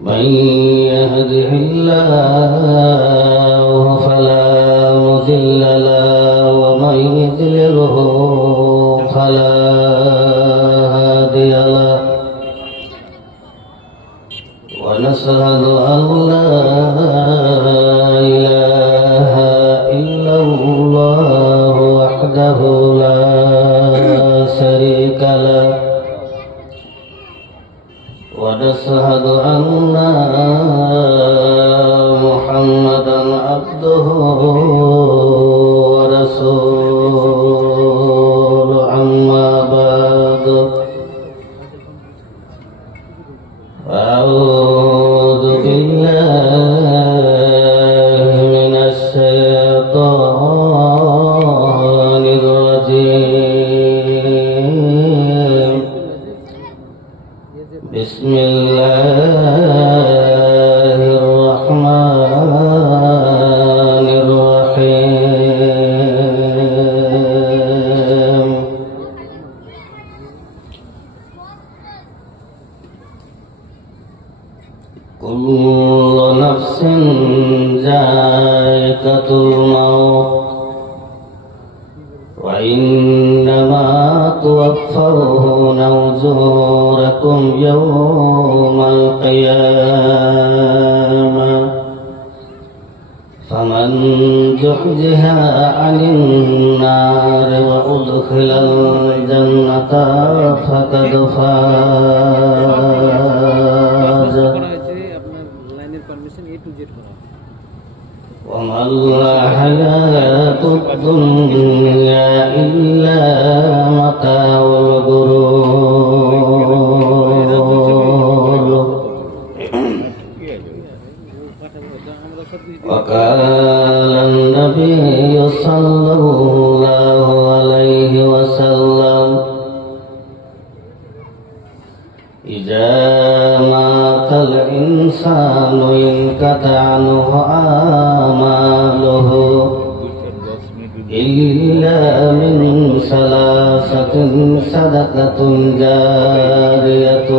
من يهده الله فلا مضل له ومن يضلله فلا هادي له ونشهد أن لا إله إلا الله وحده لا شريك له ونشهد أن محمدا عبده ورسوله أما بعد أعوذ بالله من الشيطان الرجيم بسم الله الرحمن الرحيم كل نفس ذائقة الموت وإنما توفون أجوركم يوم القيامة فمن زحزح عن النار وأدخل الجنة فقد فاز وما الحياة الدنيا إلا متاع الغرور وقال النبي صلى الله عليه وسلم إذا مات الإنسان انقطع عنه أعماله إلا من ثلاثة صدقة جارية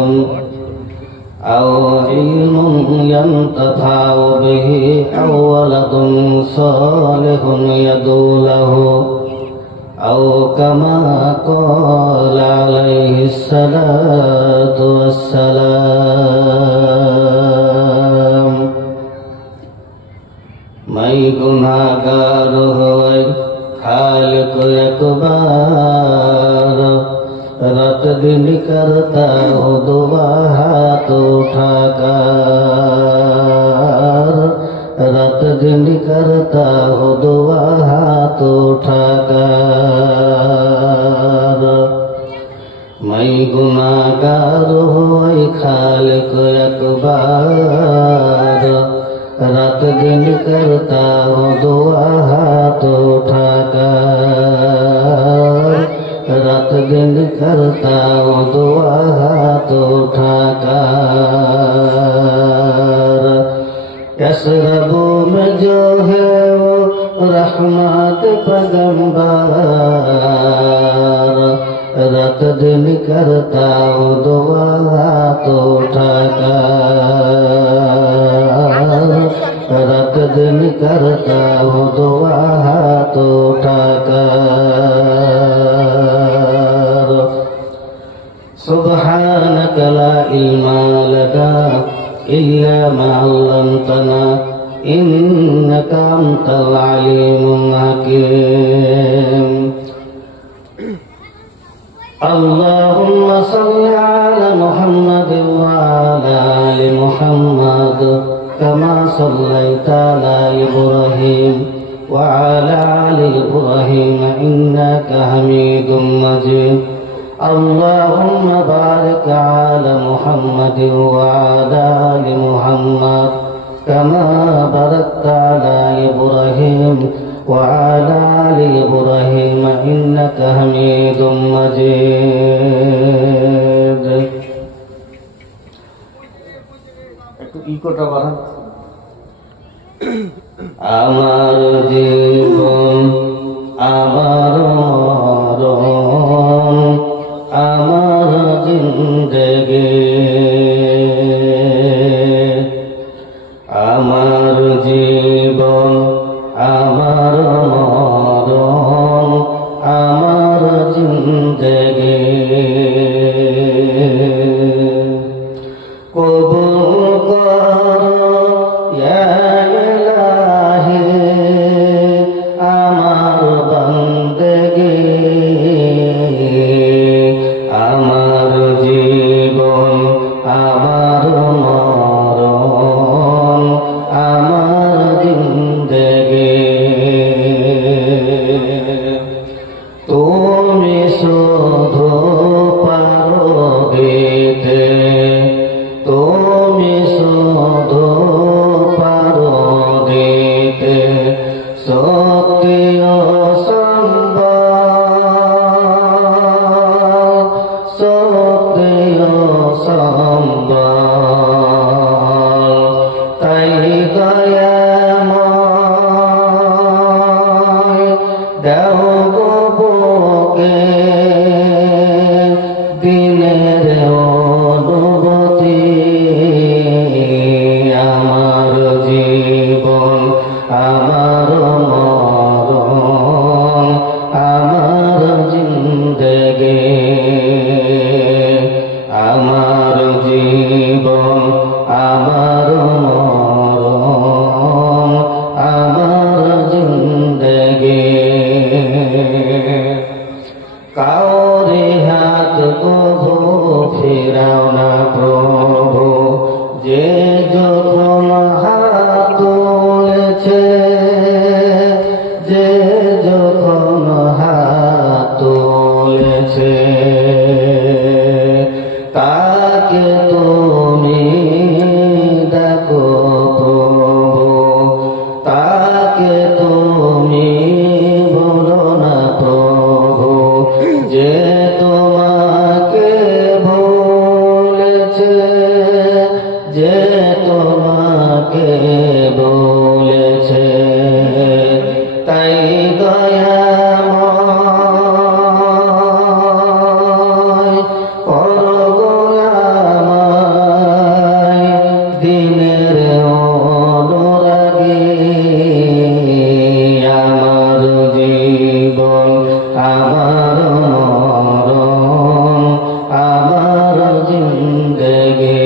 أو علم ينتفع به أو ولد صالح يدعو له أو كما قال عليه الصلاة والسلام मैं गुनाहगार होए खालिक एकबार रात दिन करता हूँ दुआ हाथ उठाकर रात दिन करता हूँ दुआ हाथ उठाकर मैं गुनाहगार होए खालिक एकबार रात दिन करता हूँ दुआ हाथ उठाकर रात दिन करता हूँ दुआ हाथ उठाकर यसरबू में जो है वो रहमत पैगंबर रात दिन करता हूँ दुआ हाथ उठाकर रात दिन करता हूँ दुआ हाथ उठाकर सुब्हानक ला इल्मा लना इल्ला मा अल्लमतना इन्नका अंतल अलीमुल हकीम اللهم صل على محمد وعلى آل محمد كما صليت على إبراهيم وعلى آل إبراهيم إنك حميد مجيد اللهم بارك على محمد وعلى آل محمد كما باركت على إبراهيم وعلى آل إبراهيم إنك حميد مجيد ইকোটা বাড়ান আমার জীবন আমার মরণ আমার জিন্দেগি কবুল করো ইয়া ইলাহি আমার বান্দেগি, আমার জীবন আমার মরণ আমার জিন্দেগি। তুমি শুধু পারো দিতে, তুমি শুধু পারো দিতে শক্তি ও সম্বল, শক্তি ও সম্বল। তাই দয়াময় দেও গো বুকে দিনের অনুভূতি, আমার জীবন আমার মরণ আমার জিন্দেগি, আমার জীবন আমার মরণ আমার জিন্দেগি। কাউরে হাত কভু ফিরাও না প্রভু, যে যখন হাত তুলেছে, যে যখন হাত তুলেছে, তাকে তুমি দেখো প্রভু, তাকে তুমি বলো না প্রভু, যে তোমাকে বলেছে, যে তোমাকে বলেছে। তাই দয়াময় করো গো আমায় দিনের অনুরাগী, আমার জীবন আমার মরণ আমার জিন্দেগি,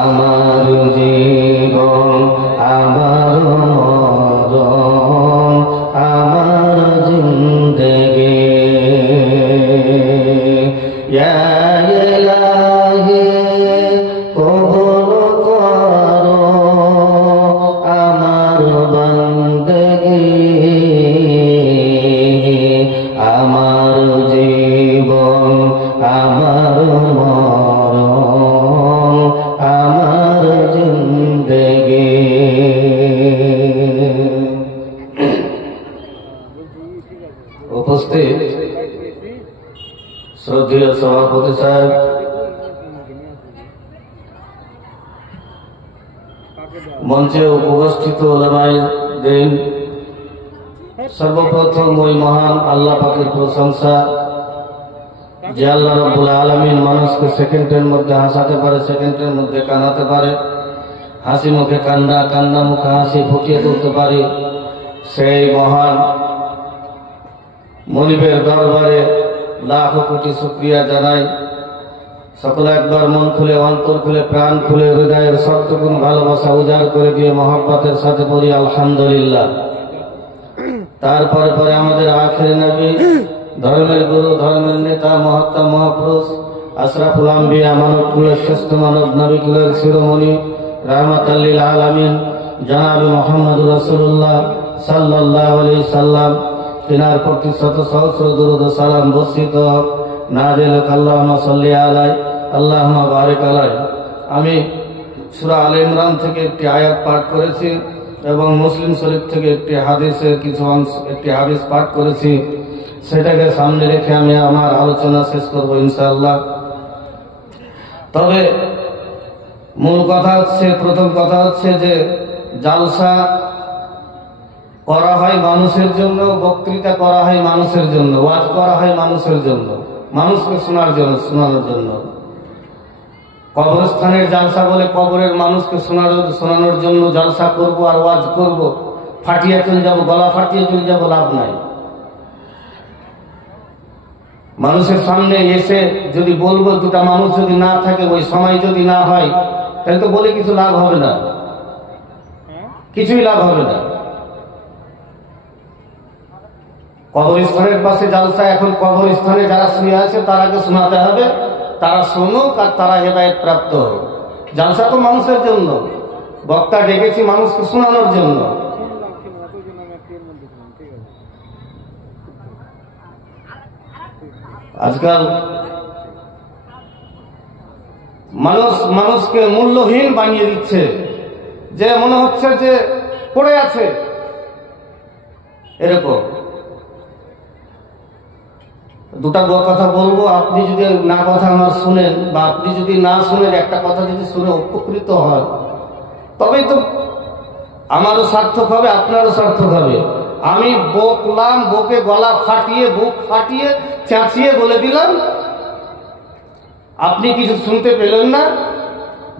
আমার জীবন আমার মরণ আমার জিন্দেগি। ইয়া ইলাহি কবুল করো আমার বান্দেগি, আমার জীবন আমার মরণ আমার জিন্দেগি। উপস্থিত শ্রদ্ধেয় সভাপতি সাহেব, মঞ্চে উপস্থিত ওলামায়ে দ্বীন, সর্বপ্রথম ওই মহান আল্লাহ পাকের প্রশংসা যে আল্লাহ রাব্বুল আলামিন মানুষকে সেকেন্ডের মধ্যে হাসাতে পারে, সেকেন্ডের মধ্যে কাঁদাতে পারে, হাসি মুখে কান্না, কান্না মুখে হাসি ফুটিয়ে তুলতে পারে। সেই মহান মনিবের দরবারে লাখো কোটি শুকরিয়া জানাই। সকলে একবার মন খুলে, অন্তর খুলে, প্রাণ খুলে, হৃদয়ের সবটুকুন ভালোবাসা উজাড় করে দিয়ে মহব্বতের সাথে পড়ি আলহামদুলিল্লাহ। তারপরে পরে আমাদের আখেরি নবী, ধর্মের গুরু, ধর্মের নেতা, মহাত্মা, মহাপুরুষ, আশরাফুল আম্বিয়া, মানব কুলের শ্রেষ্ঠ মানব, নবী কুলের শিরোমণি, রাহমাতাল লিল আলামিন জনাবে মুহাম্মদুর রাসূলুল্লাহ সাল্লাল্লাহু আলাইহি সাল্লাম, তিনার প্রতি শত সহস্র দুরূদ ও সালাম বর্ষিত হোক। নাজিল হোক। আল্লাহুম্মা সাল্লি আলাইহি আল্লাহুম্মা বারিক আলাইহি। আমি সূরা আলে ইমরান থেকে একটি আয়াত পাঠ করেছি এবং মুসলিম শরীফ থেকে একটি হাদিসের কিছু অংশ, একটি হাদিস পাঠ করেছি। সেটাকে সামনে রেখে আমি আমার আলোচনা শেষ করব ইনশাআল্লাহ। তবে মূল কথা হচ্ছে, প্রথম কথা হচ্ছে যে জালসা করা হয় মানুষের জন্য, বক্তৃতা করা হয় মানুষের জন্য, ওয়াজ করা হয় মানুষের জন্য, মানুষকে শোনানোর জন্য। কবরস্থানের জালসা বলে কবরের মানুষকে শোনানোর জন্য জালসা করব আর ওয়াজ করব, ফাটিয়ে চলে যাব, গলা ফাটিয়ে চলে যাব, লাভ নাই। মানুষের সামনে এসে যদি বলবো, দুটা মানুষ যদি না থাকে, ওই সময় যদি না হয়, তাহলে তো বলে কিছু লাভ হবে না, কিছুই লাভ হবে না। কবরস্থানের পাশে জালসা, এখন কবরস্থানে যারা শুয়ে আছে তারাকে শোনাতে হবে, তারা শুনুক আর তারা হেদায়েত প্রাপ্ত হোক। জালসা তো মানুষের জন্য, বক্তা ডেকেছি মানুষকে শোনানোর জন্য। আজকাল মানুষকে মূল্যহীন বানিয়ে দিচ্ছে, যে মনে হচ্ছে যে পড়ে আছে এরকম। দুটা কথা বলবো, আপনি যদি না কথা আমার শুনেন, বা আপনি যদি না শুনেন, একটা কথা যদি শুনে উপকৃত হয়, তবেই তো আমারও সার্থক হবে, আপনারও সার্থক হবে। আমি বকলাম, বকে গলা ফাটিয়ে, বুক ফাটিয়ে, চেঁচিয়ে বলে দিলাম, আপনি কিছু শুনতে পেলেন না।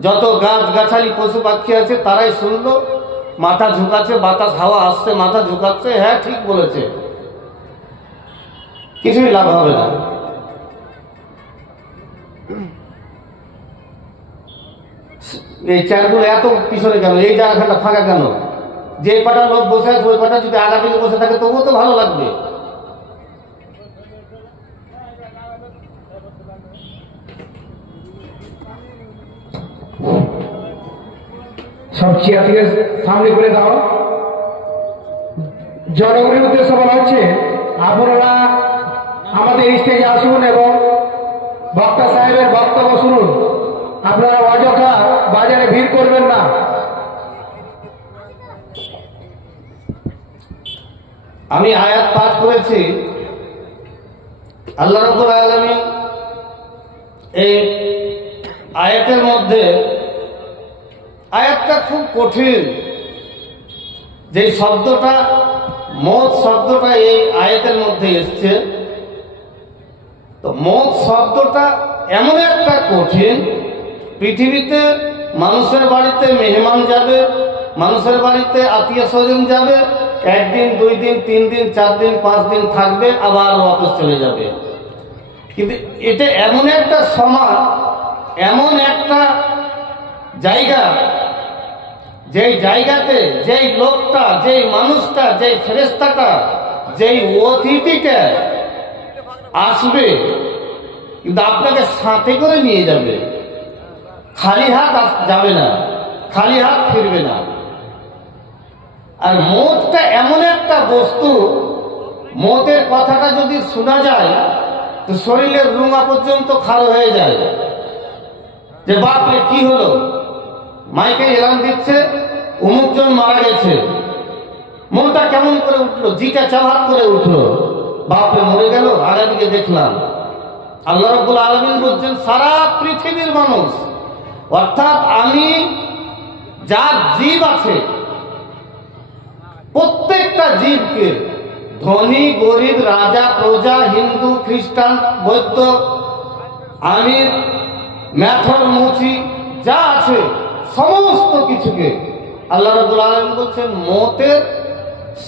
যত গাছ গাছালি পশু পাখি আছে তারাই শুনলো, মাথা ঝুঁকাচ্ছে, বাতাস হাওয়া আসছে, মাথা ঝুঁকাচ্ছে, হ্যাঁ ঠিক বলেছে, কিছুই লাভ হবে না। এই চেয়ারগুলো এত পিছনে কেন, এই জায়গাটা ফাঁকা কেন? যে কটা লোক বসে আছে ওই কটা যদি আগা থেকে বসে থাকে তবুও তো ভালো লাগবে। সব চেয়ার থেকে সামনে করে দাও। জনগণের উদ্দেশ্য বলা হচ্ছে, আপনারা আমাদের স্টেজে আসুন এবং বক্তা সাহেবের বক্তব্য শুনুন। আপনারা অযথা বাজারে ভিড় করবেন না। আমি আয়াত পাঠ করেছি, আল্লাহ রাব্বুল আলামিন এই আয়াতের মধ্যে, আয়াতটা খুব কঠিন, যে শব্দটা মত শব্দটা এই আয়াতের মধ্যে এসছে। তো মত শব্দটা এমন একটা কঠিন, পৃথিবীতে মানুষের বাড়িতে মেহমান যাবে, মানুষের বাড়িতে আত্মীয় স্বজন যাবে, একদিন, 2 দিন, 3 দিন, 4 দিন, 5 দিন থাকবে, আবার ওয়াপস চলে যাবে। কিন্তু এটা এমন একটা সমাজ, এমন একটা জায়গা, যেই জায়গাতে যেই লোকটা, যেই মানুষটা, যেই ফেরেশতাটা, যেই অতিথিটা আসবে, কিন্তু আপনাকে সাথে করে নিয়ে যাবে, খালি হাত যাবে না, খালি হাত ফিরবে না। আর মৌতটা এমন একটা বস্তু, মৌতের কথাটা যদি শোনা যায় তো শরীরের রুমা পর্যন্ত খাড়া হয়ে যায়, যে বাপরে কি হলো, মাইকে এলান দিচ্ছে অমুকজন মারা গেছে, মনটা কেমন করে উঠলো, জিটা চাভাত করে উঠলো, বাপরে মরে গেল, আগামীকে দেখলাম। আল্লাহ রাব্বুল আলামিন বলছেন, সারা পৃথিবীর মানুষ, অর্থাৎ আমি যার জীব আছে, প্রত্যেকটা জীবকে, ধনী গরিব, রাজা প্রজা, হিন্দু খ্রিস্টান, বৌদ্ধ, আমির, মেথর, মুচি, যা আছে সমস্ত কিছুকে আল্লাহ রাব্বুল আলামিন বলছেন মওতের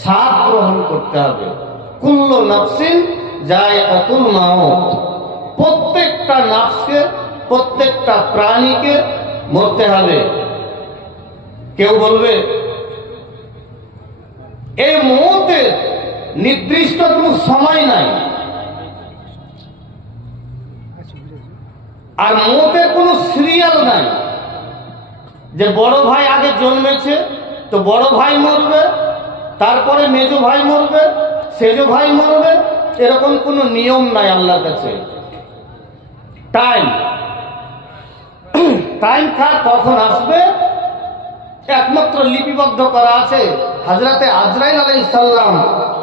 স্বাদ গ্রহণ করতে হবে। কুল্লু নাফসিন যায়কাতুল মাউত, প্রত্যেকটা নাফসকে, প্রত্যেকটা প্রাণীকে মরতে হবে। কেউ বলবে এই মওতের নির্দিষ্ট কোনো সময় নাই, আর মওতের কোনো সিরিয়াল নাই, যে বড় ভাই আগে জন্মেছে তো বড় ভাই মরবে, তারপরে মেজো ভাই মরবে, সেজো ভাই মরবে, এরকম কোনো নিয়ম নাই আল্লাহর কাছে। টাইম কার কখন আসবে একমাত্র লিপিবদ্ধ করা আছে। হযরতে আজরাইল আলাইহিস সালাম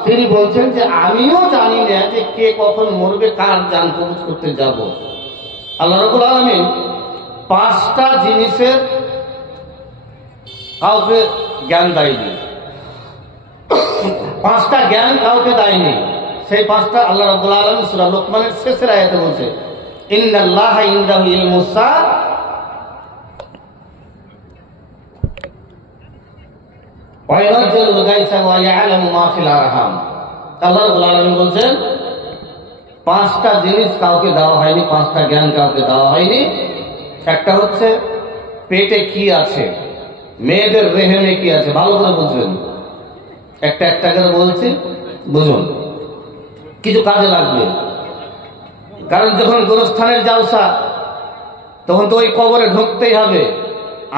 তিনি বলছেন যে আমিও জানি না যে কে কখন মরবে, কার জান কবজ করতে যাব। আল্লাহ রাব্বুল আলামিন 5টা জিনিসের কাউকে জ্ঞান দেয়নি, 5টা জ্ঞান কাউকে দেয়নি। সেই 5টা আল্লাহ রাব্বুল আলামিন সূরা লোকমানের শেষের আয়াতে বলছে, ইন্নাল্লাহা ইনদাহু ইলমুস সাআ ওয়া ইয়ানজিলুল গায়সা ওয়া ইয়ালামু মা ফিল আরহাম। আল্লাহ রাব্বুল আলামিন বলছেন পাঁচটা জিনিস কাউকে দেওয়া হয়নি, পাঁচটা জ্ঞান কাউকে দেওয়া হয়নি। একটা হচ্ছে পেটে কি আছে, মেয়েদের রেহেমে কি আছে, ভালো করে বুঝবেন। একটা একটা করে বলছি, বুঝুন, কিছু কাজে লাগবে। কারণ যখন গোরস্থানের জালসা, তখন তো ওই কবরে ঢুকতেই হবে।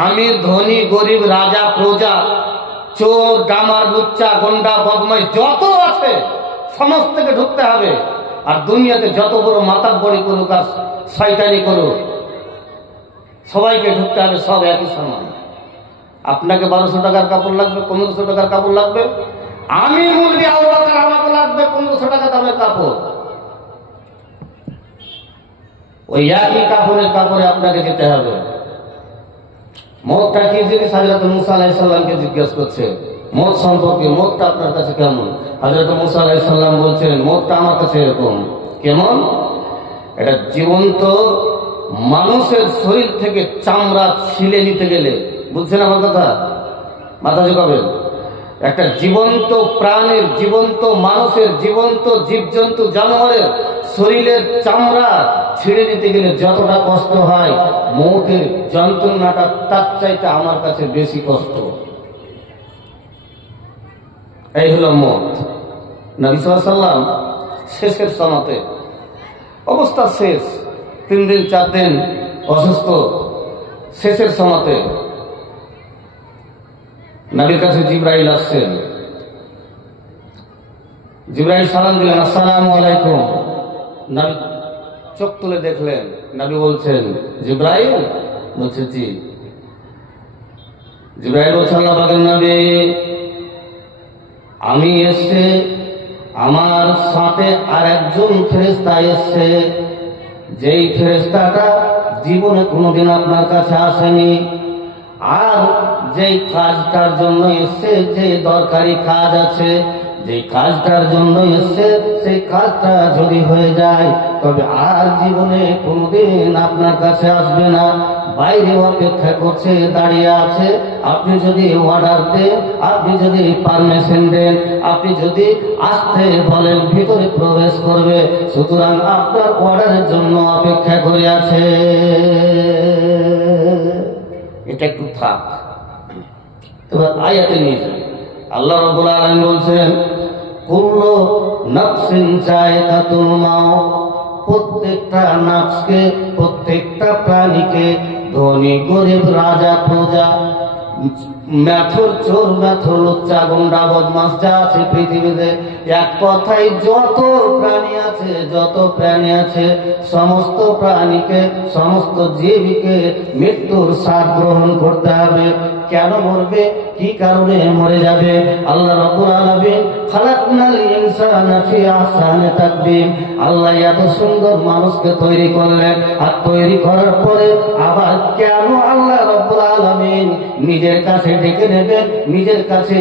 আমির, ধনী, গরিব, রাজা, প্রজা, চোর, ডামার, লুচ্চা, গন্ডা, বদমাইশ যত আছে সমস্তকে ঢুকতে হবে। আর দুনিয়াতে যত বড় মাতাব্বরি করুক আর শয়তানি করুক, সবাইকে ঢুকতে হবে, সব একই সমান। আপনাকে 1200 টাকার কাপড় লাগবে, 1500 টাকার কাপড় লাগবে, আমি মুরগি আবু বকর আমাকে লাগবে 1500 টাকা দামের কাপড়। ওই একই কাপড়ে আপনাকে যেতে হবে। মতটা কি জিনিস হযরত মুসা আলাইহিস সালামকে জিজ্ঞেস করছে মত সম্পর্কে, মতটা আপনার কাছে কেমন? হযরত মুসা আলাইহিস সালাম বলছেন, মতটা আমার কাছে এরকম। কেমন? এটা জীবন্ত মানুষের শরীর থেকে চামড়া ছিলে নিতে গেলে, বুঝছেন আমার কথা? মাথা ঝুঁকাবেন। একটা জীবন্ত প্রাণের, জীবন্ত মানুষের, জীবন্ত জীবজন্তু জানোয়ারের শরীরের চামড়া ছিঁড়ে নিতে গেলে যতটা কষ্ট হয়, মৌতের যন্ত্রণাটা তার চাইতে আমার কাছে বেশি কষ্ট। এই হলো মত। নবী সাল্লাল্লাহু আলাইহি ওয়াসাল্লাম শেষের সমাতে, অবস্থা শেষ, 3 দিন 4 দিন অসুস্থ, শেষের সমাতে নবীর কাছে জিবরাইল আসছেন। জিবরাইল সালাম দিলেন, আসসালামু আলাইকুম। নবী চোখ তুলে দেখলেন, নবী বলছেন, জিবরাইল? বলছে জি। জিবরাইল বলছে, আল্লাহ পাকের নবী, আমি এসে, আমার সাথে আর একজন ফেরেশতা এসছে, যেই ফেরেশতাটা জীবনে কোনোদিন আপনার কাছে আসেনি। আর যেই কাজটার জন্য এসছে, যে দরকারি কাজ আছে, যে কাজটার জন্য এসছে, সেই কাজটা যদি হয়ে যায় তবে আর জীবনে কোনোদিন আপনার কাছে আসবে না। বাইরে অপেক্ষা করছে, দাঁড়িয়ে আছে। আপনি যদি অর্ডার দেন, আপনি যদি পারমিশন দেন, আপনি যদি আসতে বলেন, ভিতরে প্রবেশ করবে। সুতরাং আপনার অর্ডারের জন্য অপেক্ষা করে আছে। এটা একটু থাক, এবার আয়াতে নিয়ে যান। আল্লাহ রাব্বুল আলামিন বলছেন, কুল্লু নাফসিন যায়কাতুল মাউত, প্রত্যেকটা নাফসকে, প্রত্যেকটা প্রাণীকে, ধনী গরিব, রাজা প্রজা, মেথর চোর, মেথর লুচ্চা, গুন্ডা, বদমাস যা আছে পৃথিবীতে, এক কথায় যত প্রাণী আছে, যত প্রাণী আছে, সমস্ত প্রাণীকে, সমস্ত জীবকে মৃত্যুর স্বাদ গ্রহণ করতে হবে। কেন মরবে, কি কারণে মরে যাবে? আল্লাহ রাব্বুল আলামিন খালাকনাল ইনসানা ফি আহসানি তাকবীম, আল্লাহ এত সুন্দর মানুষকে তৈরি করলেন। আর তৈরি করার পরে আবার কেন আল্লাহ রাব্বুল আলামিন নিজের কাছে ডেকে নেবেন, নিজের কাছে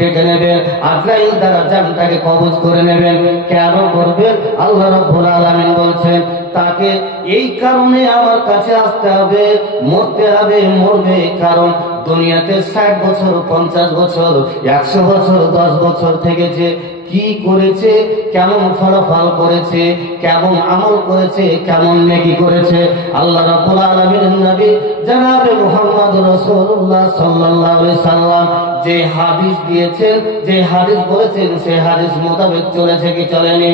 ডেকে নেবেন, আজরাইল দ্বারা জানটাকে কবজ করে নেবেন? কেন করবেন? আল্লাহ রাব্বুল আলামিন বলছেন, তাকে এই কারণে আমার কাছে আসতে হবে, মরতে হবে, মরবে। কারণ দুনিয়াতে 60 বছর, 50 বছর, 100 বছর, 10 বছর থেকেছে, কি করেছে, কেমন ফলাফল করেছে, কেমন আমল করেছে, কেমন নেকি করেছে। আল্লাহ রাব্বুল আলামিনের নবী জনাবে মুহাম্মদ রাসূলুল্লাহ সাল্লাল্লাহু আলাইহি সাল্লাম যে হাদিস দিয়েছেন, যে হাদিস বলেছেন, সেই হাদিস মোতাবেক চলেছে কি চলেনি?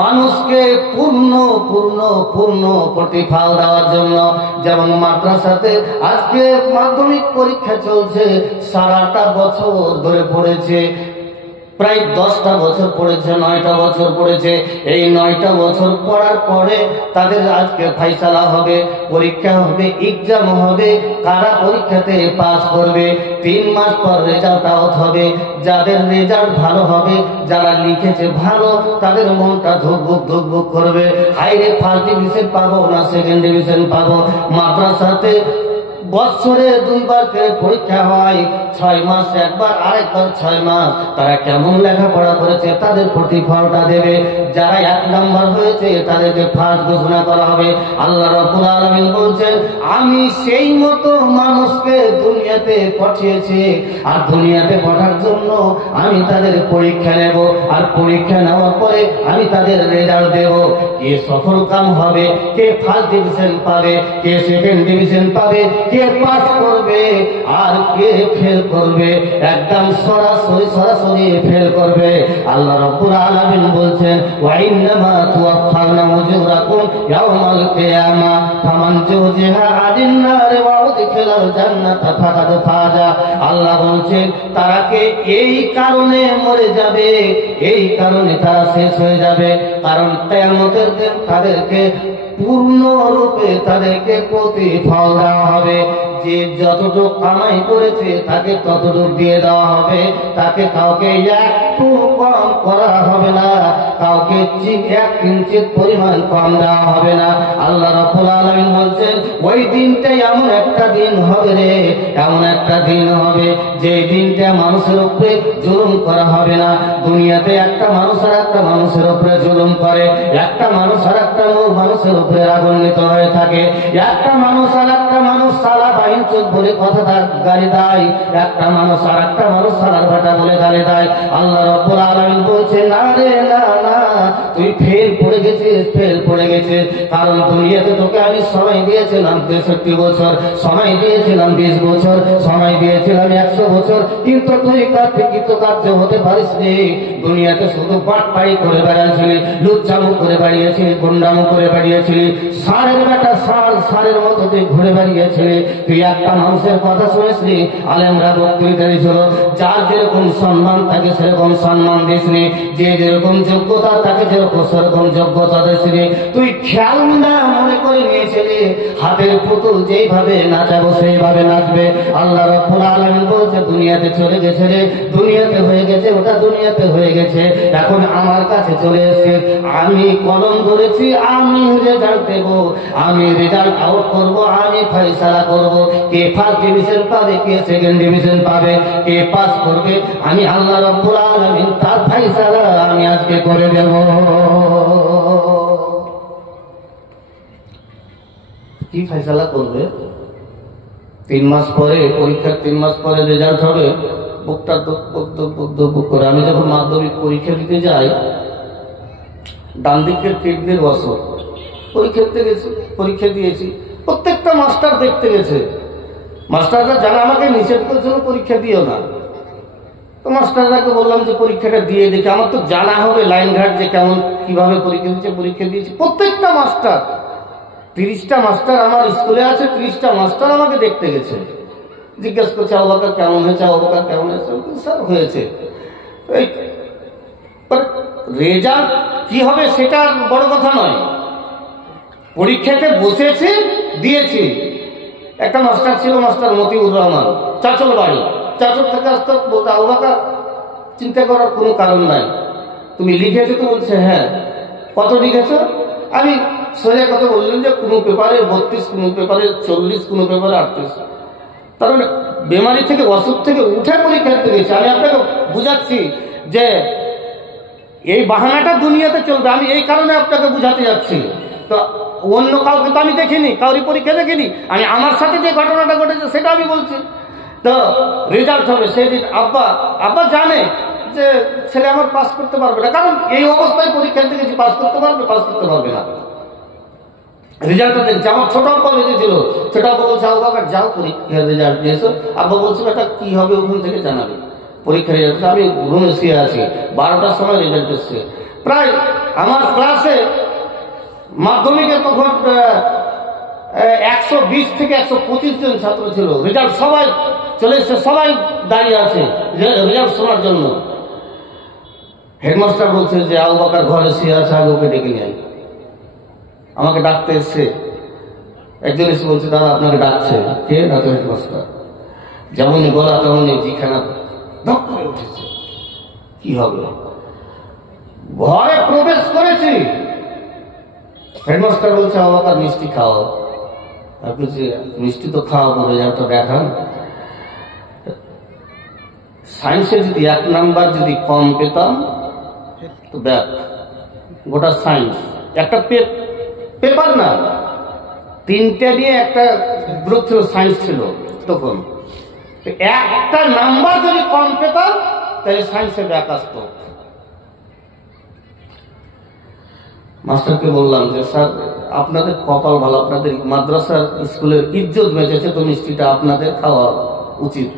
মানুষকে পূর্ণ পূর্ণ পূর্ণ প্রতিফল দেওয়ার জন্য, যেমন মাদ্রাসাতে আজকে মাধ্যমিক পরীক্ষা চলছে, সারাটা বছর ধরে পড়েছে, প্রায় 10টা বছর পড়েছে, 9টা বছর পড়েছে। এই 9টা বছর পড়ার পরে তাদের আজকে ফাইসালা হবে, পরীক্ষা হবে, এক্সাম হবে। কারা পরীক্ষাতে পাস করবে, 3 মাস পর রেজাল্ট আউট হবে। যাদের রেজাল্ট ভালো হবে, যারা লিখেছে ভালো, তাদের মনটা ধুকবুক ধুকবুক করবে, হাইরে ফার্স্ট ডিভিশন পাবো না সেকেন্ড ডিভিশন পাবো। মাদ্রাসাতে বছরে 2 বার করে পরীক্ষা হয়, 6 মাস একবার, আরেকবার 6 মাস। তারা কেমন লেখাপড়া করেছে তাদের প্রতিফলটা দেবে। যারা 1 নাম্বার হয়েছে তাদেরকে ফার্স্ট ঘোষণা করা হবে। আল্লাহ রাব্বুল আলামিন বলছেন, আমি সেই মতো মানুষকে দুনিয়াতে পাঠিয়েছি, আর দুনিয়াতে পাঠার জন্য আমি তাদের পরীক্ষা নেব, আর পরীক্ষা নেওয়ার পরে আমি তাদের রেজাল্ট দেব। কে সফলকাম হবে, কে ফার্স্ট ডিভিশন পাবে, কে সেকেন্ড ডিভিশন পাবে, কে পাস করবে, আর কে ফেল করবে। একদম সরাসরি ফেল করবে। আল্লাহ রাব্বুল আলামিন বলছেন, ওয়া ইন্নামা তুওয়াফাউনা উজুরাকুম ইয়াওমাল কিয়ামা ফামান যুজিহা আনিন নার ওয়া উদখিলাল জান্নাতা ফাকাদ ফাজা। আল্লাহ বলছেন, তারাকে এই কারণে মরে যাবে, এই কারণে তারা শেষ হয়ে যাবে, কারণ কিয়ামতের দিন তাদেরকে পূর্ণরূপে তাদেরকে প্রতিফল দেওয়া হবে। যে যতটুকু কামাই করেছে তাকে ততটুকু দিয়ে দেওয়া হবে, তাকে কাউকে একটু কম করা হবে না, কাউকে 1 ইঞ্চির পরিমাণ কম দেওয়া হবে না। আল্লাহ রাব্বুল আলামিন বলছেন, ওই দিনটাই এমন একটা দিন হবে রে, এমন একটা দিন হবে যে দিনটা মানুষের উপরে জুলুম করা হবে না। দুনিয়াতে একটা মানুষ আর একটা মানুষের উপরে জুলুম করে, একটা মানুষ আর একটা মানুষের উপরে রাগান্বিত হয়ে থাকে, একটা মানুষ আর একটা মানুষ সালা বাইন চোখ বলে কথা গালি দেয়, একটা মানুষ আর একটা মানুষ সালার ভাটা বলে গালি দেয়। আল্লাহ রাব্বুল আলামিন বলছে, না রে না, তুই ফেল পড়ে গেছিস, কারণ দুনিয়াতে তোকে আমি সময় দিয়েছিলাম 63 বছর, সময় দিয়েছিলাম 20 বছর, সময় দিয়েছিলাম 100 বছর, কিন্তু তুই কার্য হতে পারিস নি। দুনিয়াতে শুধু বাটপাড়ি করে বেড়াচ্ছিলি, লুচ্চামু করে বেড়িয়েছিলি, গুন্ডামু করে বেড়িয়েছিলি, ষাঁড়ের বেটা ষাঁড়ের মতো তুই ঘুরে বেড়িয়েছিলি। তুই একটা মানুষের কথা শুনেছিলি, আলেমরা বক্তৃতা দিয়েছিল, যার যেরকম সম্মান তাকে সেরকম সম্মান দিসনি, যে যেরকম যোগ্যতা তাকে সেরকম যোগ্যতা দিসনি। তুই খেলনা মনে করে নিয়েছিলি, হাতের পুতুল যেইভাবে নাচাবো সেইভাবে নাচবে। আল্লাহ রাব্বুল আলামিন বলছে, দুনিয়াতে চলে গেছে রে, দুনিয়াতে হয়ে গেছে, ওটা দুনিয়াতে হয়ে গেছে, এখন আমার কাছে চলে এসেছে। আমি কলম ধরেছি, আমি রেজাল্ট দেব, আমি রেজাল্ট আউট করব, আমি ফয়সালা করব, কে ফার্স্ট ডিভিশন পাবে, কে সেকেন্ড ডিভিশন পাবে, কে পাস করবে, আমি আল্লাহ রাব্বুল আলামিন তার ফয়সালা আমি আজকে করে দেব। কি ফয়সালা করবে? 3 মাস পরে, পরীক্ষার 3 মাস পরে রেজাল্ট হবে। বুকটা বুক করে আমি যখন মাধ্যমিক পরীক্ষা দিতে যাই, ডান দিকের কিডনির অসুখ, পরীক্ষা দিয়েছি, প্রত্যেকটা মাস্টার দেখতে গেছে। মাস্টাররা যারা আমাকে নিষেধ করেছিল পরীক্ষা দিও না, তো মাস্টাররাকে বললাম যে পরীক্ষাটা দিয়ে দেখি, আমার তো জানা হবে লাইন ঘাট যে কেমন কিভাবে পরীক্ষা দিচ্ছে। পরীক্ষা দিয়েছি, প্রত্যেকটা মাস্টার, 30টা মাস্টার আমার স্কুলে আছে, 30টা মাস্টার আমাকে দেখতে গেছে, জিজ্ঞেস করছে, আবুবকর কেমন হয়েছে, আবুবকর কেমন হয়েছে? স্যার হয়েছে। রেজাল্ট কি হবে সেটা বড় কথা নয়, পরীক্ষাতে বসেছি, দিয়েছি। একটা মাস্টার ছিল, মাস্টার মতিউর রহমান, চাচল বাড়ি, চাচল থেকে আসতে বলতে, আবুবকর চিন্তা করার কোনো কারণ নাই, তুমি লিখেছো তো? বলছে হ্যাঁ। কত লিখেছো? আমি সোজা কথা বললাম যে কোনো পেপারে 32, কোনো পেপারে 40, কোনো পেপারে 38। তার মানে বেমারি থেকে, অসুখ থেকে উঠে পরীক্ষা দিতে গেছি। আমি আপনাকে বুঝাচ্ছি যে এই বাহানাটা দুনিয়াতে চলবে, আমি এই কারণে আপনাকে বুঝাতে যাচ্ছি। তো অন্য কাউকে তো আমি দেখিনি, কাউরি পরীক্ষা দেখিনি, আমি আমার সাথে যে ঘটনাটা ঘটেছে সেটা আমি বলছি। তো রেজাল্ট হবে সেদিন, আব্বা জানে যে ছেলে আমার পাস করতে পারবে না, কারণ এই অবস্থায় পরীক্ষা দিতে গেছি, পাস করতে পারবে না। রেজাল্টটা দেখছি, আমার ছোট আব্বা বেঁচেছিল, ছোট আব্বা বলছে, আবুবকর যাও পরীক্ষার রেজাল্ট দিয়েছো। আব্বা বলছে, এটা কি হবে ওখান থেকে জানাবে, পরীক্ষার রেজাল্ট। আমি রুমে শুয়ে আছি, 12টার সময় রেজাল্ট এসছে। প্রায় আমার ক্লাসে মাধ্যমিকে তখন 120 থেকে 125 জন ছাত্র ছিল। রেজাল্ট সবাই চলে এসছে, সবাই দাঁড়িয়ে আছে রেজাল্ট শোনার জন্য। হেডমাস্টার বলছে যে আবুবকর ঘরে শুয়ে আছে, আগে ওকে ডেকে নিয়ে আয়। আমাকে ডাকতে এসছে, একজন এসে বলছে, দাদা আপনাকে ডাকছে। কে? না তো হেডমাস্টার। যেমনই বলা তেমনই জিখানা ধক করে উঠেছে। কি হবে? ঘরে প্রবেশ করেছি, হেডমাস্টার বলছে, আবুবকর মিষ্টি খাও। আপনি যে মিষ্টি তো খাওয়াবো, রেজাল্টটা দেখান। সায়েন্সে যদি 1 নাম্বার যদি কম পেতাম তো দেখ, গোটা সায়েন্স একটা পেপার না, 3টে নিয়ে একটা গ্রুপ ছিল, সায়েন্স ছিল তখন। একটা নাম্বার যদি কম পেতাম তাহলে সায়েন্সে ব্যাক আসতো। মাস্টারকে বললাম যে স্যার আপনাদের কপাল ভালো, আপনাদের মাদ্রাসার স্কুলের ইজ্জত বেঁচেছে, তো মিষ্টিটা আপনাদের খাওয়া উচিত।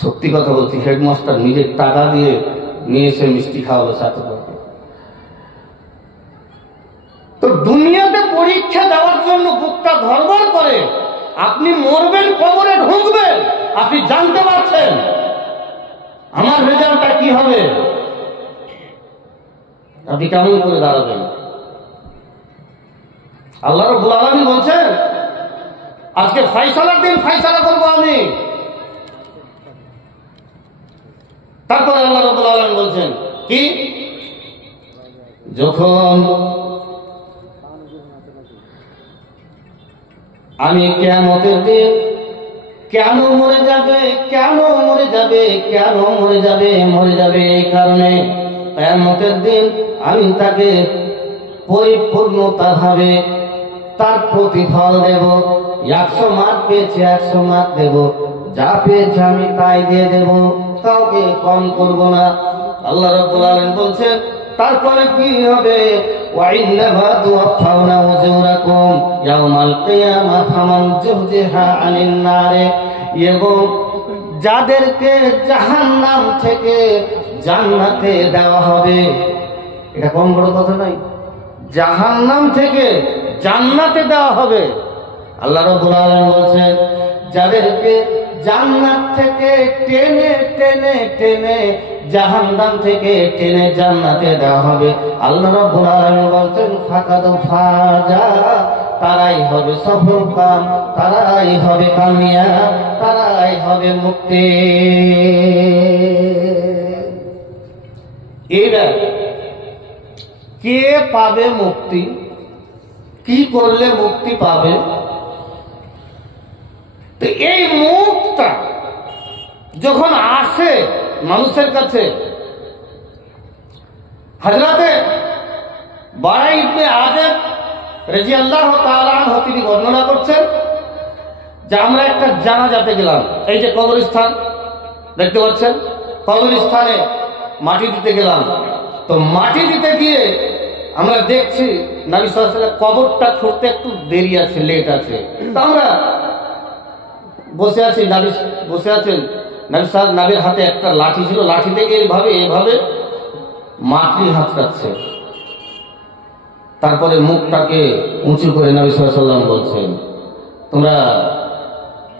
সত্যি কথা বলছি, হেডমাস্টার নিজের টাকা দিয়ে নিয়ে এসে মিষ্টি খাওয়ালো ছাত্রদেরকে। তো দুনিয়াতে পরীক্ষা দেওয়ার জন্য বুকটা ধরবর করে, আপনি মরবেন, কবরে ঢুকবেন, আপনি জানতে পারছেন আমার রেজাল্টটা কি হবে, আপনি কেমন করে দাঁড়াবেন? আল্লাহ রাব্বুল আলামিন বলছেন আজকে ফয়সালার দিন, ফয়সালা করবো আমি। তারপরে আল্লাহ রাব্বুল আলামিন বলছেন কি, যখন আমি কিয়ামতের দিন, কেন মরে যাবে, কেন মরে যাবে, কেন মরে যাবে, মরে যাবে এই কারণে কিয়ামতের দিন আমি তাকে পরিপূর্ণতা ভাবে তার প্রতিফল দেব। 100 মার্ক পেয়েছে 100 মার্ক দেব, যা পেয়েছে আমি তাই দিয়ে দেব, কাউকে কম করব না। আল্লাহ রাব্বুল আলামিন বলছেন তারপরে কি হবে, ওয়াইন্নামা তুওয়াফাউনা উজুরাকুম ইয়াউমাল কিয়ামাহ ফামান যুহজিহা আনিন নারে, এবং যাদেরকে জাহান্নাম থেকে জান্নাতে দেওয়া হবে। এটা কম বড় কথা নয়, জাহান্নাম থেকে জান্নাতে দেওয়া হবে। আল্লাহ রাব্বুল আলামিন বলছেন যাদেরকে জান্নাত থেকে টেনে টেনে টেনে জাহান্নাম থেকে টেনে জান্নাতে দেওয়া হবে। আল্লাহ রাব্বুল আলামিন বলছেন ফাকাদ ফাজা, তারাই হবে সফলকাম, তারাই হবে কামিয়াব, তারাই হবে মুক্তি। এরা কে পাবে মুক্তি, কি করলে মুক্তি পাবে? তো এই মুক্তটা যখন আসে মানুষের কাছে, হযরতে বারা ইবনে আযিব রাদিয়াল্লাহু তাআলা আনহু তিনি বর্ণনা করছেন যে আমরা একটা জানাজাতে গেলাম। এই যে কবরস্থান দেখতে পাচ্ছেন, কবরস্থানে মাটি দিতে গেলাম। তো মাটি দিতে গিয়ে আমরা দেখছি নবী সাল্লাল্লাহু আলাইহি ওয়াসাল্লাম কবরটা খুঁড়তে একটু দেরি আছে, লেট আছে। তো আমরা বসে আছি, নবী বসে আছেন, নবীর হাতে একটা লাঠি ছিল, লাঠি থেকে এইভাবে মাটি হাতড়াচ্ছে। তারপরে মুখটাকে উঁচু করে নবী সাল্লাল্লাহু আলাইহি ওয়াসাল্লাম বলছেন তোমরা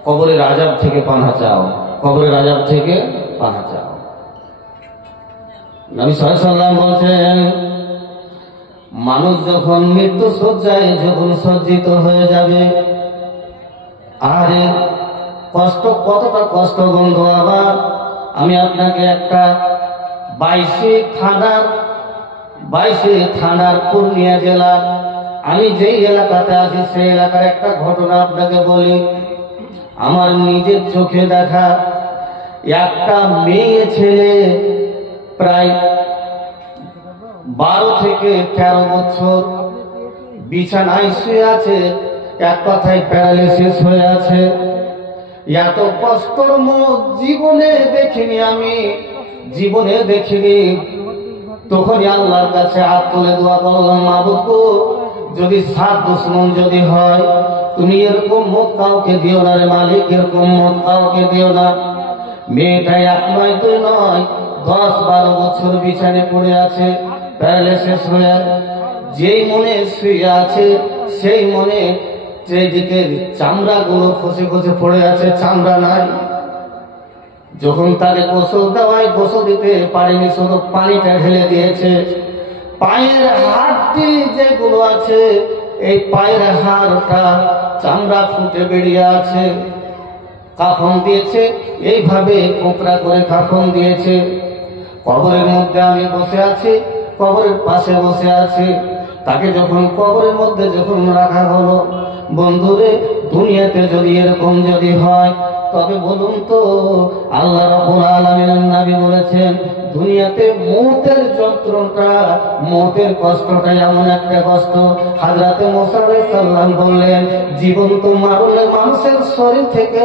কবরের আযাব থেকে পানাহ চাও, কবরের আযাব থেকে পানাহ চাও। নবী সাল্লাল্লাহু আলাইহি ওয়াসাল্লাম বলছেন মানুষ যখন মৃত্যু শয্যায় যখন সজ্জিত হয়ে যাবে, আরে কষ্ট, কতটা কষ্ট বন্ধু। আবার আমি আপনাকে একটা 22 থানার পূর্ণিয়া জেলা, আমি যেই এলাকাতে আছি সেই এলাকার একটা ঘটনা আপনাকে বলি। আমার নিজের চোখে দেখা একটা মেয়ে ছেলে প্রায় 12 থেকে 13 বছর বিছানায় শুয়ে আছে, এক কথায় প্যারালাইসিস হয়ে আছে। এত কষ্টর জীবনে দেখিনি, আমি জীবনে দেখিনি। তখনই আল্লাহর কাছে হাত তুলে দোয়া করলাম, মাবুদ গো, যদি 7 দুশমন যদি হয়, তুমি এরকম মত কাউকে দিও না রে মালিক, এরকম মত কাউকে দিও না। মেয়েটা 1 নয় 2 নয় 10-12 বছর বিছানে পড়ে আছে, প্যারালাইসিস হয়ে। যেই মনে শুয়ে আছে সেই মনে চারিদিকে চামড়া গুলো খসে খসে পড়ে আছে, চামড়া নাই। যখন তাকে গোসল দেওয়ায় গোসল দিতে পারেনি, শুধু পানিটা ঢেলে দিয়েছে। পায়ের হাড়টি যেগুলো আছে, এই পায়ের হাড়টা চামড়া ফুটে বেরিয়ে আছে। কাফন দিয়েছে, এইভাবে কোপড়া করে কাফন দিয়েছে। কবরের মধ্যে আমি বসে আছি, কবরের পাশে বসে আছি। তাকে যখন কবরের মধ্যে যখন রাখা হলো, বন্ধুরে, দুনিয়াতে যদি এরকম যদি হয়, তবে বলুন তো, আল্লাহ রাব্বুল আলামিনের নবী বলেছেন দুনিয়াতে মৌতের যন্ত্রণাটা, মৌতের কষ্টটা এমন একটা কষ্ট। হযরতে মুসা আলাইহিস সালাম বললেন, জীবন্ত মারলে মানুষের শরীর থেকে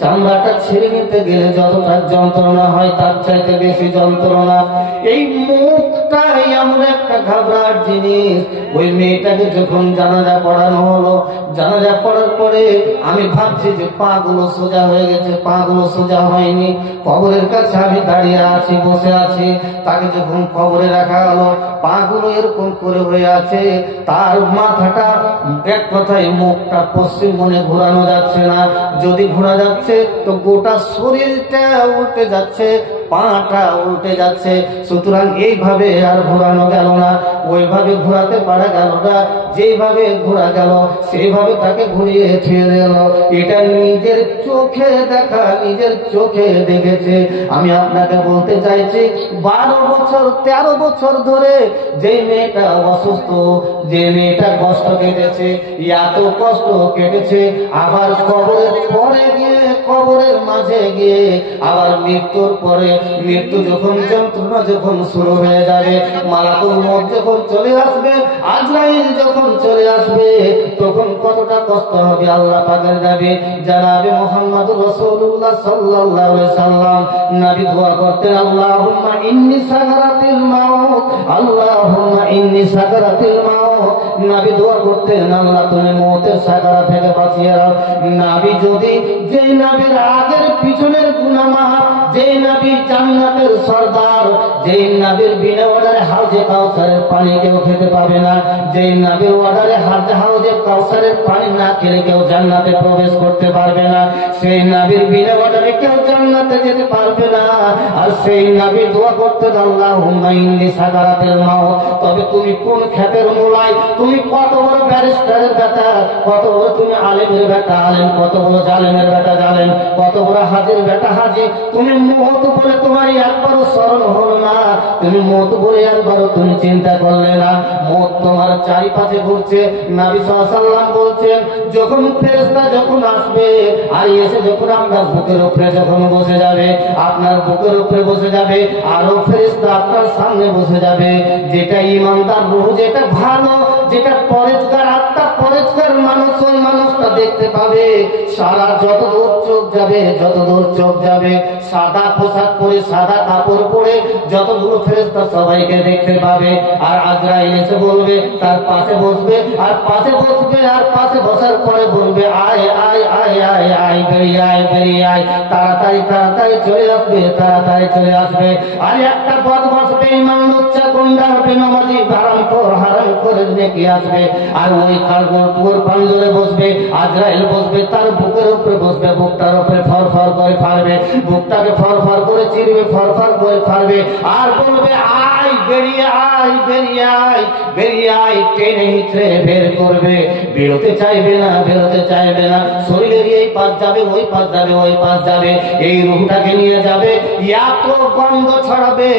চামড়াটা ছিঁড়ে নিতে গেলে যতটা যন্ত্রণা হয় তার চাইতে বেশি যন্ত্রণা। এই মুখটা এমন একটা ঘাবড়ার জিনিস। ওই মেয়েটাকে যখন জানাজা পড়ানো হলো, জানাজা পড়ার পরে আমি ভাবছি যে পা গুলো সোজা হয়ে গেছে, পা গুলো সোজা হয়নি। কবরের কাছে আমি দাঁড়িয়ে আছি, বসে আছি। তাকে যখন কবরে রাখা হলো, পা গুলো এরকম করে হয়ে আছে, তার মাথাটা, এক কথায় মুখটা পশ্চিম মনে ঘোরানো যাচ্ছে না। যদি ঘোরা যাচ্ছে তো গোটা শরীরটা উল্টে যাচ্ছে, পাটা উল্টে যাচ্ছে। সুতরাং এইভাবে আর ঘোরানো গেল না, ওইভাবে ঘোরাতে পারা গেল না। যেভাবে ঘোরা গেল সেইভাবে তাকে ঘুরিয়ে ছেড়ে দিল। এটা নিজের চোখে দেখা, নিজের চোখে দেখেছে। আমি আপনাকে বলতে চাইছি, 12 বছর 13 বছর ধরে যে মেয়েটা অসুস্থ, যে মেয়েটা কষ্ট কেটেছে, এত কষ্ট কেটেছে, আবার কবরের পরে গিয়ে, কবরের মাঝে গিয়ে, আবার মৃত্যুর পরে, মৃত্যু যখন যন্ত্রণা যখন শুরু হয়ে যাবে, মালাকুল মউত যখন চলে আসবে, আজরাইল যখন চলে আসবে, তখন কতটা কষ্ট হবে আল্লাহ পাকের নবী জনাবে মুহাম্মদুর রাসূলুল্লাহ সাল্লাল্লাহু আলাইহি সাল্লাম নবী দোয়া করতেন, আল্লাহুম্মা ইন্নী সাকারাতিল মাউত, আল্লাহুম্মা ইন্নী সাকারাতিল মাউত। নবী দোয়া করতেন, আল্লাহ তুমি মওতের সাকারাত থেকে বাঁচিয়ে দাও। নবী যদি, যে নবীর আগের পিছনের গুনাহ মাফ, যে নবী জান্নাতের সরদার, যে নবীর বিনা অর্ডারে হাউজে কাউসারের পানি কেউ খেতে পাবে না, যে নবীর অর্ডারে হাউজে কাউসারের পানি না খেলে কেউ জান্নাতে প্রবেশ করতে পারবে না, সেই নবীর বিনা অর্ডারে কেউ জান্নাতে যেতে পারবে না। আর সেই নবী দোয়া করতেন, আল্লাহুম্মা ইন্নী সাকারাতিল মাউত। তবে তুমি কোন খ্যাতের মূলায়, তুমি কত বড় ব্যারিস্টারের বেটা, কত বড় তুমি আলেমের বেটা আলেম, কত বড় জালেমের বেটা জালেম, কত বড় হাজির বেটা হাজি, তুমি মওত বলে তোমার একবারও স্মরণ হলো না, তুমি মওত বলে একবারও তুমি চিন্তা করলে না। মওত তোমার চারিপাশে ঘুরছে। নবী সাল্লাল্লাহু আলাইহি সাল্লাম বলছেন, যখন ফেরেশতা যখন আসবে, আর এসে যখন আপনার বুকের উপরে যখন বসে যাবে, আপনার বুকের উপরে বসে যাবে, আরো ফেরেশতা আপনার সামনে বসে যাবে। যেটা ঈমানদার রূহ, যেটা ভালো, যেটা পরেজগার আত্মা, পরেজগার মানুষ, ওই মানুষটা দেখতে পাবে। সারা যত দূর চোখ যাবে, যত দূর চোখ যাবে, সাদা পোশাক পরে, সাদা কাপড় পরে যতগুলো ফেরেশতা সবাইকে দেখতে পাবে। আর আজরাইল এসে বলবে, তার পাশে বসবে, আর পাশে বসবে, আর পাশে বসার পরে বলবে, আয় আয় আয় আয় আয়, বেরিয়ে আয়, বেরিয়ে আয়, তাড়াতাড়ি তাড়াতাড়ি চলে আসবে, তাড়াতাড়ি চলে আসবে। আর একটা পথ বসবে, ইমাম লুচ্চা গুন্ডা বেনামাজি হারাম করে নেকি আসবে। আর ওই খালগোর পাঞ্জরে বসবে, আজরাইল বসবে, তার বুকের উপরে বসবে, বুকটার উপরে ফর ফর করে ফাড়বে, বুকটাকে ফর ফর করে চিরবে, ফর ফর করে ফাড়বে। আর বলবে, আয়, বেরিয়ে আয়, বেরিয়ে আয়, বেরিয়ে আয়, টেনে হিচড়ে বের করবে। বেরোতে চাইবে না, বেরোতে চাইবে না। শরীরের এই পাশ যাবে, ওই পাশ যাবে, ওই পাশ যাবে, এই রূহটাকে নিয়ে যাবে। এত গন্ধ ছড়াবে,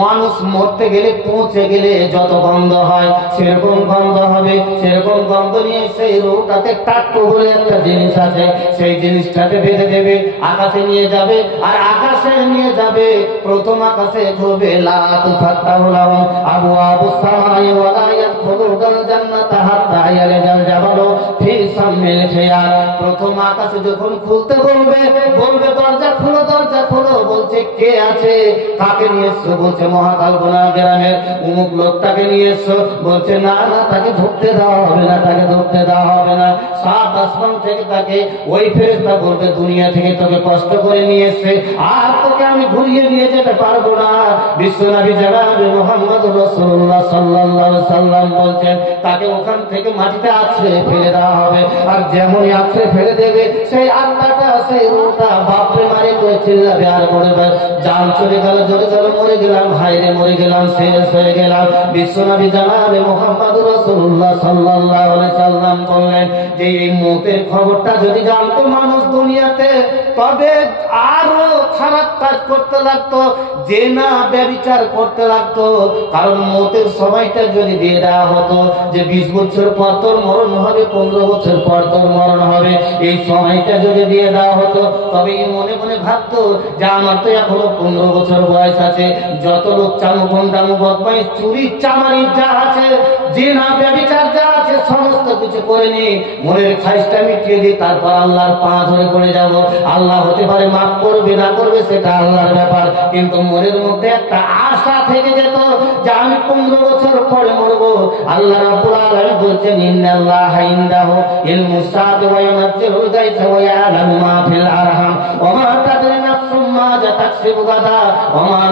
মানুষ মরতে গেলে, পৌঁছে গেলে যত গন্ধ হয় সেরকম গন্ধ হবে। সেরকম গন্ধ নিয়ে সেই রূহটাতে টাট্টু বলে একটা জিনিস আছে, সেই জিনিসটাকে বেঁধে দেবে, আকাশে নিয়ে যাবে। আর আকাশে নিয়ে যাবে, প্রথম আকাশে ঘুরবে, লা তুফাত্তাহু লাহুম আবওয়াবুস সামাই ওয়া লা ইয়াদখুলুনাল জান্নাতা হাত্তা ইয়ালিজাল জাবালু ফি সাম্মিল খিয়াল। প্রথম আকাশে যখন খুলতে বলবে, বলবে দরজা খোলো, দরজা খোলো। বলছে, কে আছে? কাকে নিয়ে এসছো? বলছে, মহাকালগোনা গ্রামের অমুক লোকটাকে নিয়ে এসছো। বলছে, না না, তাকে ঢুকতে দেওয়া হবে না, তাকে ঢুকতে দেওয়া হবে না। সাত আসমান থেকে তাকে ওই ফেরেশতা বলবে, দুনিয়া থেকে তোকে কষ্ট করে নিয়ে এসছে, আর তোকে আমি ঘুরিয়ে নিয়ে যেতে পারবো না। বিশ্বনবী জনাবে মুহাম্মদুর রাসূলুল্লাহ সাল্লাল্লাহু আলাইহি সাল্লাম বলছেন, তাকে ওখান থেকে মাটিতে আছড়ে ফেলে দেওয়া হবে। আর যেমনই আছড়ে ফেলে দেবে, সেই আত্মাটা, সেই রূহটা বাপরে মারে করে চিল্লাবে আর বলবে, জান চলে গেল, চলে গেল, মরে গেলাম, হায়রে মরে গেলাম, শেষ হয়ে গেলাম। বিশ্বনবী জনাবে মুহাম্মদুর রাসূলুল্লাহ সাল্লাল্লাহু আলাইহি সাল্লাম বললেন যে এই মওতের খবরটা যদি জানতো মানুষ দুনিয়াতে, তবে আরো খারাপ কাজ করতে লাগতো, জেনা ব্যভিচার করতে লাগতো। কারণ মওতের সময়টা যদি দিয়ে দেওয়া হতো যে 20 বছর পর তোর মরণ হবে, 15 বছর পর তোর মরণ হবে, এই সময়টা যদি দিয়ে দেওয়া হতো তবে মনে মনে ভাবতো যে আমার তো এখনো 15 বছর বয়স আছে, যত লোক চামু গন্ডামু বদমাইশ চুরি চামারি যা আছে, জিনা ব্যভিচার যা আছে সমস্ত কিছু করে নি, মনের খাইশটা মিটিয়ে দিই, তারপর আল্লাহর পা ধরে পড়ে যাব। আল্লাহ হতে পারে মাফ করবে না করবে সেটা আল্লাহর ব্যাপার, কিন্তু মনের মধ্যে একটা আশা থেকে যেত যে আমি 15 বছর পরে মরবো। আল্লাহ রাব্বুল আলামিন বলছেন ইন্নাল্লাহা ইনদাহু ইলমুস সাআতি ওয়া ইউনাজ্জিলুল গায়সা ওয়া ইয়ালামু মা ফিল আরহাম ওয়া মা তাদরি নাফসুম মাযা তাকসিবু গাদা ওয়া মা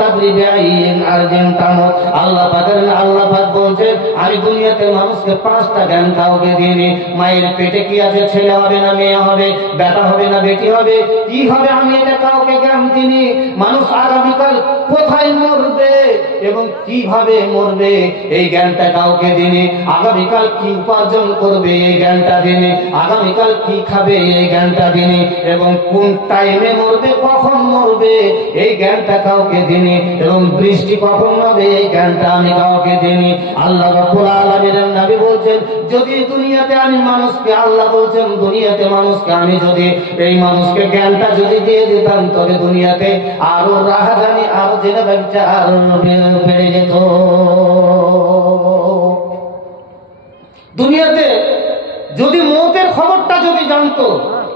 তাদরি বিআইয়িন আরদিন তামুত। আল্লাহ পাক বলছেন আমি দুনিয়াতে মানুষকে 5টা জ্ঞান কাউকে দিইনি। মায়ের পেটে কি আছে, ছেলে হবে না মেয়ে হবে, বেটা হবে না বেটি হবে, কি হবে আমি এটা কাউকে জ্ঞান দিইনি। মানুষ আগামীকাল কোথায় মরবে এবং কিভাবে মরবে এই জ্ঞানটা কাউকে দিইনি। আগামীকাল কি উপার্জন করবে এই জ্ঞানটা দিইনি। আগামীকাল কি খাবে এই জ্ঞানটা দিইনি, এবং কোন টাইমে মরবে কখন মরবে এই জ্ঞানটা কাউকে দিইনি, এবং বৃষ্টি কখন হবে এই জ্ঞানটা আমি কাউকে দিইনি। আল্লাহ রাব্বুল আলামিনের নবী বলছেন যদি দুনিয়াতে আমি মানুষকে, আল্লাহ বলছেন দুনিয়াতে মানুষকে আমি যদি এই মানুষকে জ্ঞানটা যদি দিয়ে দিতাম তবে দুনিয়াতে আরো রাহাজানি আরো জেনে ব্যবসা আরো বেড়ে যেত। দুনিয়াতে যদি মৌতের খবরটা যদি জানতো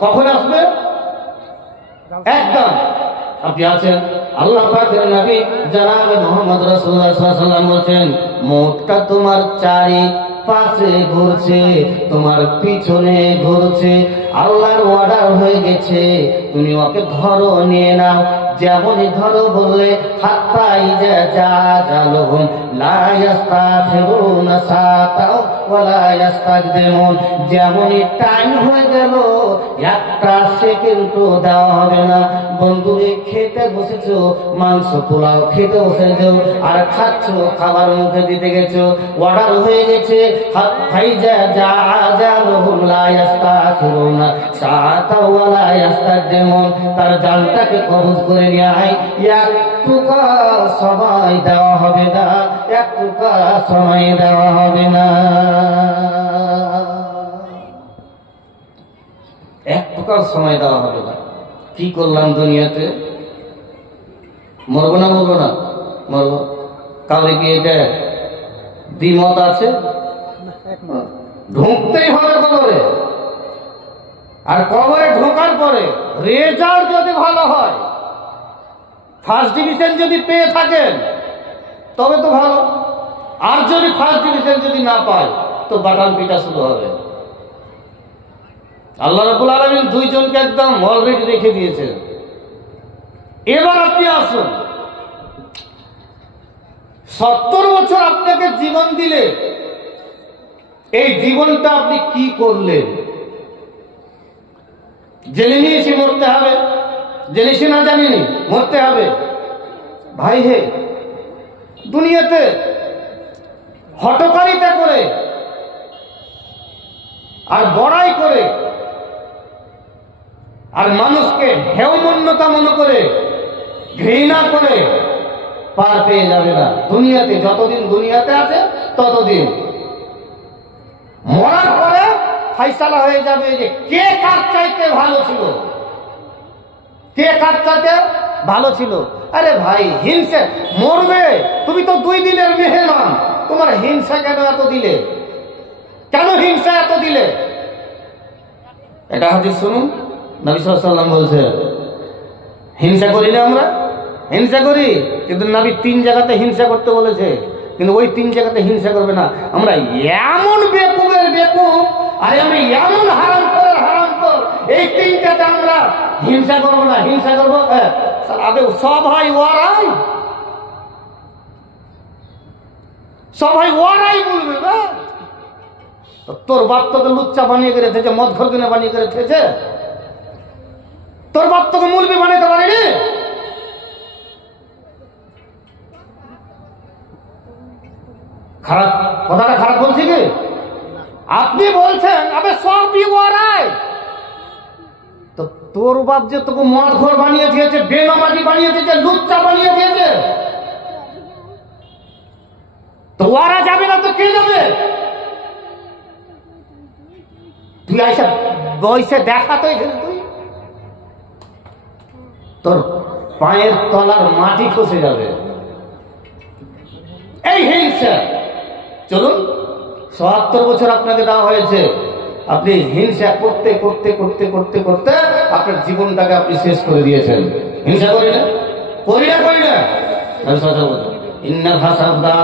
কখন আসবে একদম আপনি আছেন। আল্লাহ পাকের নবী জনাব মুহাম্মদ রাসূলুল্লাহ সাল্লাল্লাহু আলাইহি ওয়াসাল্লাম বলেন মৌতটা তোমার চারিপাশে ঘুরছে, তোমার পিছনে ঘুরছে, আল্লাহর অর্ডার হয়ে গেছে তুমি ওকে ধরো, নিয়ে নাও। যেমনই ধরো বললে হাত্তা ইজা জাজালুহুম লা ইস্তাখিরুনা সাতাও ওয়া লা ইস্তাকদিমুন, যেমনই টাইম হয়ে গেল একটা সেকেন্ডও দেওয়া হবে না। বন্ধুরে খেতে বসেছো, মাংস পোলাও খেতে বসেছো আর খাচ্ছো, খাবার মুখে দিতে গেছো, অর্ডার হয়ে গেছে হাত্তা ইজা জাজালুহুম লা ইস্তাখিরুনা সাতাও ওয়া লা ইস্তাকদিমুন, তার জানটাকে কবজ করে নিয়ে আয়, একটুকা সময় দেওয়া হবে না, একটুকা সময় দেওয়া হবে না, একটুকা সময় দেওয়া হবে না। কি করলাম দুনিয়াতে? মরবো না মরবো না? মরবো। কাউরে কি এটা দ্বিমত আছে? ঢুকতেই হবে কবরে, আর কবরে ঢোকার পরে রেজাল্ট যদি ভালো হয়, ফার্স্ট ডিভিশন যদি পেয়ে থাকেন তবে তো ভালো, আর যদি ফার্স্ট ডিভিশন যদি না পায় তো বাটান পিটা শুরু হবে। আল্লাহ রাব্বুল আলামিন 2 জনকে একদম অলরেডি রেখে দিয়েছেন। এবার আপনি আসুন, 70 বছর আপনাকে জীবন দিলে এই জীবনটা আপনি কি করলেন? জেনে নিয়েছি মরতে হবে, জেনেছি না জানিনি মরতে হবে। ভাই হে, দুনিয়াতে হটকারিতা করে আর বড়াই করে আর মানুষকে হেয়মন্যতা মনে করে ঘৃণা করে পার পেয়ে যাবে না। দুনিয়াতে যতদিন দুনিয়াতে আছে ততদিন মরার পরে ফয়সালা হয়ে যাবে যে কে কার চাইতে ভালো ছিল, কে কার চাইতে ভালো ছিল। আরে ভাই হিংসা মরবে, তুমি তো 2 দিনের মেহমান, তোমার হিংসা কেন এত দিলে? কেন হিংসা এত দিলে? এটা হাদিস শুনুন, নবী সাল্লাল্লাহু আলাইহি ওয়াসাল্লাম বলছে হিংসা করি না আমরা, হিংসা করি, কিন্তু নবী 3 জায়গাতে হিংসা করতে বলেছে, কিন্তু ওই 3 জায়গাতে হিংসা করবে না। আমরা এমন বেকুবের বেকুব, আর আমি এমন হারামখোর, এই 3টাতে আমরা হিংসা করবো না। হিংসা করবো আবে সবাই ওরাই, সবাই ওরাই বলবে না। তোর বাপ তোকে লুচ্চা বানিয়ে করে থেছে, মদ ঘর কিনে বানিয়ে করে থেছে, তোর বাপ তোকে মুলবি বানাতে পারেনি। খারাপ কথাটা খারাপ বলছি কি? আপনি বলছেন আবে সবই ওরাই, তো তোর বাপ যে তোকে মদ ঘর বানিয়ে দিয়েছে, বেনামাজি বানিয়ে দিয়েছে, লুচ্চা বানিয়ে দিয়েছে, তো ওরা যাবে না তো কে যাবে? তুই আইসা বইসে দেখা তো এখানে, তুই তোর পায়ের তলার মাটি খসে যাবে। এই হিংসা, চলুন ৭৭ বছর আপনাকে দেওয়া হয়েছে, আপনি হিংসা করতে করতে করতে করতে করতে আপনার জীবনটাকে আপনি শেষ করে দিয়েছেন। হিংসা করি না, করি না, করি না। ইন্নাল হাসাদা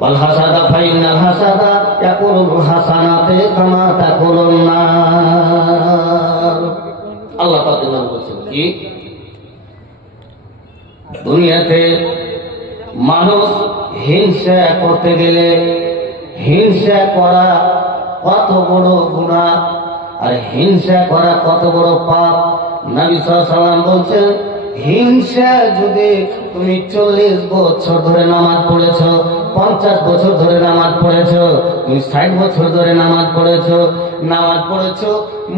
ওয়াল হাসাদা ফাইন্নাল হাসাদা ইয়াকুলুল হাসানাতি কামা তাকুলুন নার। আল্লাহ পাক বলেছেন কি দুনিয়াতে মানুষ হিংসা করতে গেলে হিংসা করা কত বড় গুনাহ, আর হিংসা করা কত বড় পাপ। নবী সাল্লাল্লাহু আলাইহি ওয়াসাল্লাম বলছেন, হিংসা যদি তুমি 40 বছর ধরে নামাজ পড়েছ, 50 বছর ধরে নামাজ পড়েছ, তুমি 60 বছর ধরে নামাজ পড়েছ,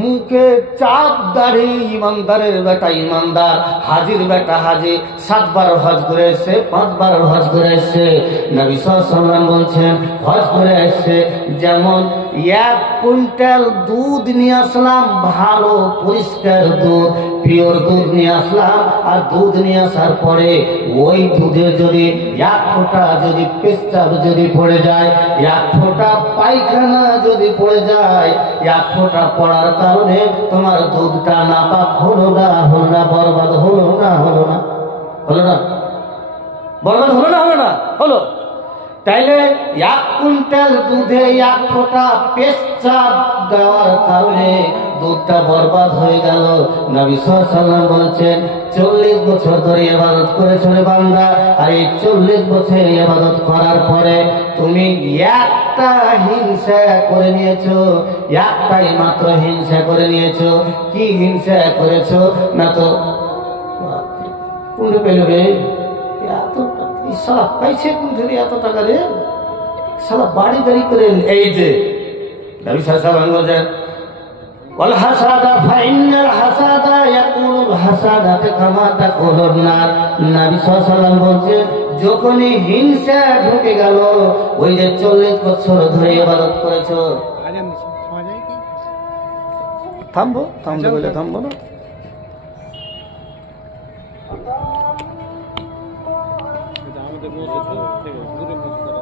মুখে চাপ দাড়ি, ইমানদারের বেটা ইমানদার, হাজির বেটা হাজি, 7 বার হজ করে এসছে, 5 বার হজ করে এসছে। নবী সাল্লাল্লাহু আলাইহি ওয়াসাল্লাম বলছেন, হজ করে এসছে যেমন 1 কুইন্টাল দুধ নিয়ে আসলাম, ভালো পরিষ্কার দুধ, পিওর দুধ নিয়ে আসলাম, আর দুধ নিয়ে আসার পরে ওই দুধে যদি 1 ফোঁটা যদি পেশাব যদি পড়ে যায়, 1 ফোঁটা পায়খানা যদি পড়ে যায়, 1 ফোঁটা পড়ার কারণে তোমার দুধটা নাপাক হলো না, বরবাদ হলো না, বরবাদ হলো না, হলো। তাইলে 1 কুইন্টাল দুধে 1 ফোঁটা পেশাব দেওয়ার কারণে দুধটা বরবাদ হয়ে গেল। নবী সাল্লাল্লাহু আলাইহি ওয়াসাল্লাম বলেছেন, 40 বছর ধরে ইবাদত করেছো রে বান্দা, আর এই 40 বছর ইবাদত করার পরে তুমি একটা হিংসা করে নিয়েছো, একটাই মাত্র হিংসা করে নিয়েছো। কি হিংসা করেছো না? তো কোন পেল রে এত সালা পাইছে, কোন ধরে এত টাকা রে, সালা বাড়ি গাড়ি করে। এই যে নবী সাল্লাল্লাহু আলাইহি ওয়াসাল্লাম বলেন, ওয়াল হাসাদা ফাইন্নাল হাসাদা ইয়াকুলুল হাসাদাতু কামা তাকুলুন নার। নবী সাল্লাল্লাহু আলাইহি ওয়াসাল্লাম বলেন, যখনই হিংসা ঢুকে গেল, ওই যে 40 বছর ধরে ইবাদত করেছো, থামবো বলে থামবো না। আমাদের